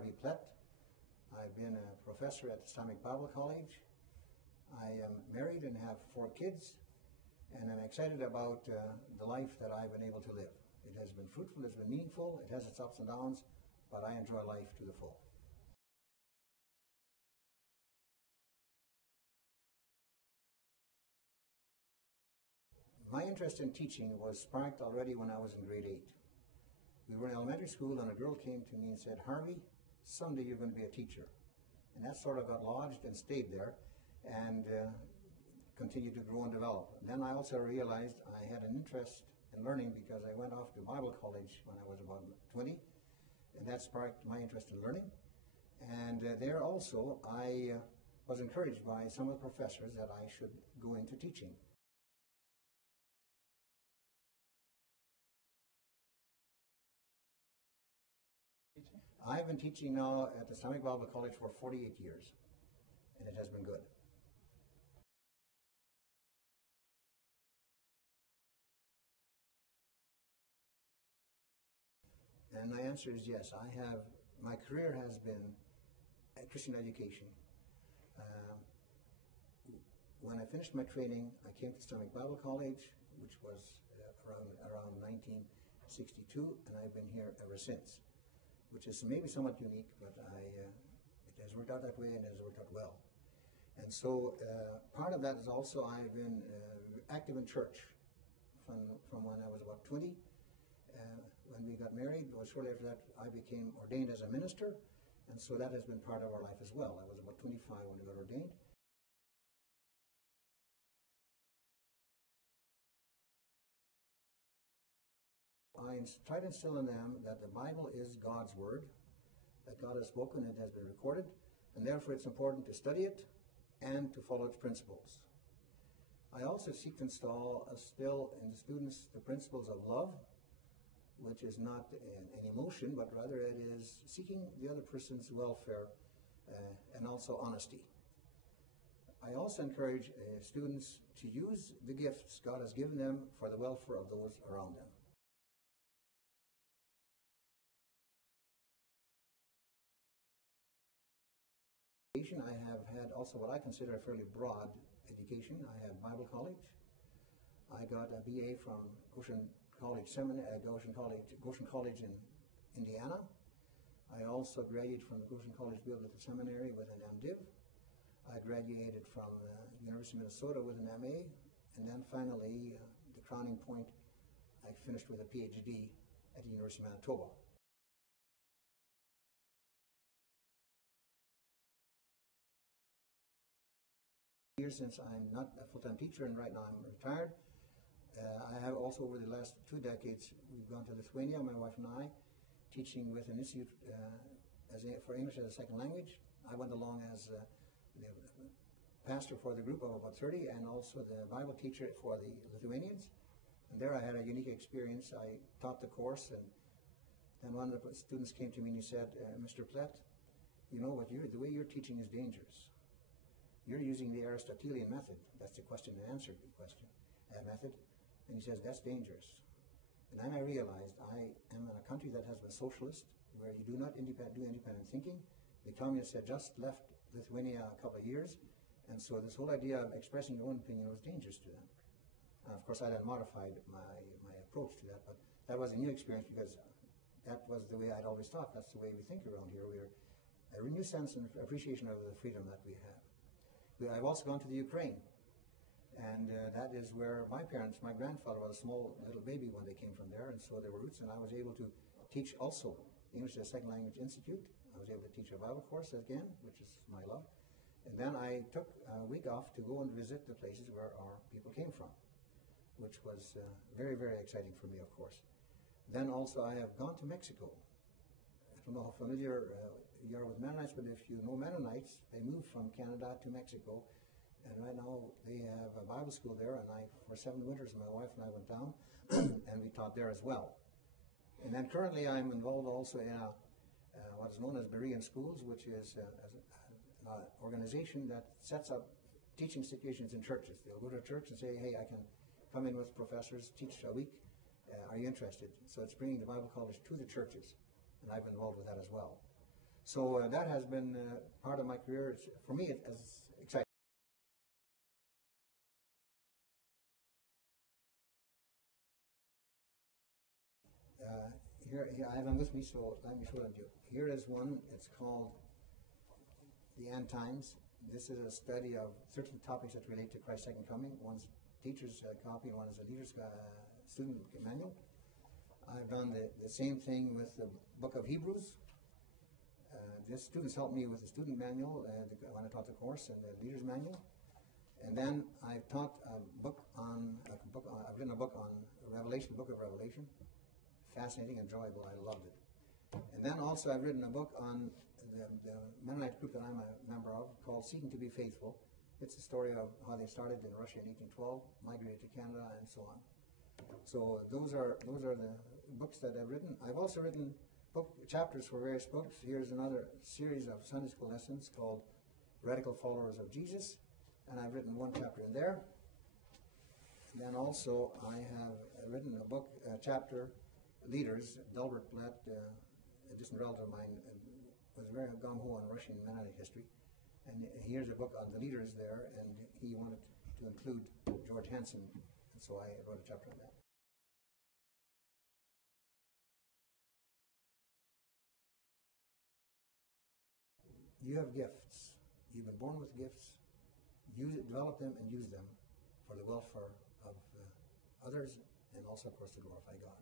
Harvey Plett. I've been a professor at Islamic Bible College. I am married and have 4 kids, and I'm excited about the life that I've been able to live. It has been fruitful, it's been meaningful, it has its ups and downs, but I enjoy life to the full. My interest in teaching was sparked already when I was in grade 8. We were in elementary school and a girl came to me and said, "Harvey, someday you're going to be a teacher." And that sort of got lodged and stayed there and continued to grow and develop. And then I also realized I had an interest in learning because I went off to Bible college when I was about 20, and that sparked my interest in learning. And there also I was encouraged by some of the professors that I should go into teaching. I've been teaching now at the Islamic Bible College for 48 years, and it has been good. And my answer is yes. My career has been Christian education. When I finished my training, I came to Islamic Bible College, which was around 1962, and I've been here ever since, which is maybe somewhat unique, but it has worked out that way and it has worked out well. And so part of that is also I've been active in church from when I was about 20. When we got married, shortly after that I became ordained as a minister, and so that has been part of our life as well. I was about 25 when we got ordained. I try to instill in them that the Bible is God's Word, that God has spoken, it has been recorded, and therefore it's important to study it and to follow its principles. I also seek to instill in the students the principles of love, which is not an emotion, but rather it is seeking the other person's welfare and also honesty. I also encourage students to use the gifts God has given them for the welfare of those around them. I have had also what I consider a fairly broad education. I have Bible college. I got a BA from Goshen College in Indiana. I also graduated from the Goshen College Biblical Seminary with an MDiv. I graduated from the University of Minnesota with an MA, and then finally, the crowning point, I finished with a PhD at the University of Manitoba. Years since I'm not a full-time teacher, and right now I'm retired. I have also, over the last 2 decades, we've gone to Lithuania, my wife and I, teaching with an institute for English as a second language. I went along as the pastor for the group of about 30 and also the Bible teacher for the Lithuanians. And there I had a unique experience. I taught the course, and then one of the students came to me and he said, "Mr. Plett, you know what, the way you're teaching is dangerous. You're using the Aristotelian method." That's the question and answer method. And he says, "That's dangerous." And then I realized I am in a country that has been socialist, where you do not do independent thinking. The communists had just left Lithuania a couple of years, and so this whole idea of expressing your own opinion was dangerous to them. And of course, I then modified my approach to that, but that was a new experience because that was the way I'd always thought. That's the way we think around here. We're a renewed sense and appreciation of the freedom that we have. I've also gone to the Ukraine, and that is where my grandfather was a small little baby when they came from there, and so there were roots, and I was able to teach also English as a Second Language Institute. I was able to teach a Bible course again, which is my love, and then I took a week off to go and visit the places where our people came from, which was very, very exciting for me, of course. Then also I have gone to Mexico. I don't know how familiar you are with Mennonites, but if you know Mennonites, they moved from Canada to Mexico, and right now they have a Bible school there, and for 7 winters, my wife and I went down, and we taught there as well. And then currently I'm involved also in what is known as Berean Schools, which is an organization that sets up teaching situations in churches. They'll go to a church and say, "Hey, I can come in with professors, teach a week. Are you interested?" So it's bringing the Bible college to the churches, and I've been involved with that as well. So that has been part of my career. For me, it's exciting. Here I have them with me, so let me show them to you. Here is one. It's called The End Times. This is a study of 13 topics that relate to Christ's second coming. One's teacher's copy, and one is a leader's student manual. I've done the same thing with the book of Hebrews. The students helped me with the student manual when I taught the course and the leader's manual. And then I've taught I've written a book on Revelation, the book of Revelation. Fascinating, enjoyable, I loved it. And then also I've written a book on the Mennonite group that I'm a member of called Seeking to be Faithful. It's the story of how they started in Russia in 1812, migrated to Canada, and so on. So those are the books that I've written. I've also written chapters for various books. Here's another series of Sunday school lessons called Radical Followers of Jesus, and I've written one chapter in there. And then also I have written a book, chapter, Leaders. Delbert Plett, a distant relative of mine, was very gung-ho on Russian Mennonite history, and here's a book on the leaders there, and he wanted to include George Hansen, and so I wrote a chapter on that. You have gifts. You've been born with gifts. Use it, develop them, and use them for the welfare of others, and also, of course, to glorify God.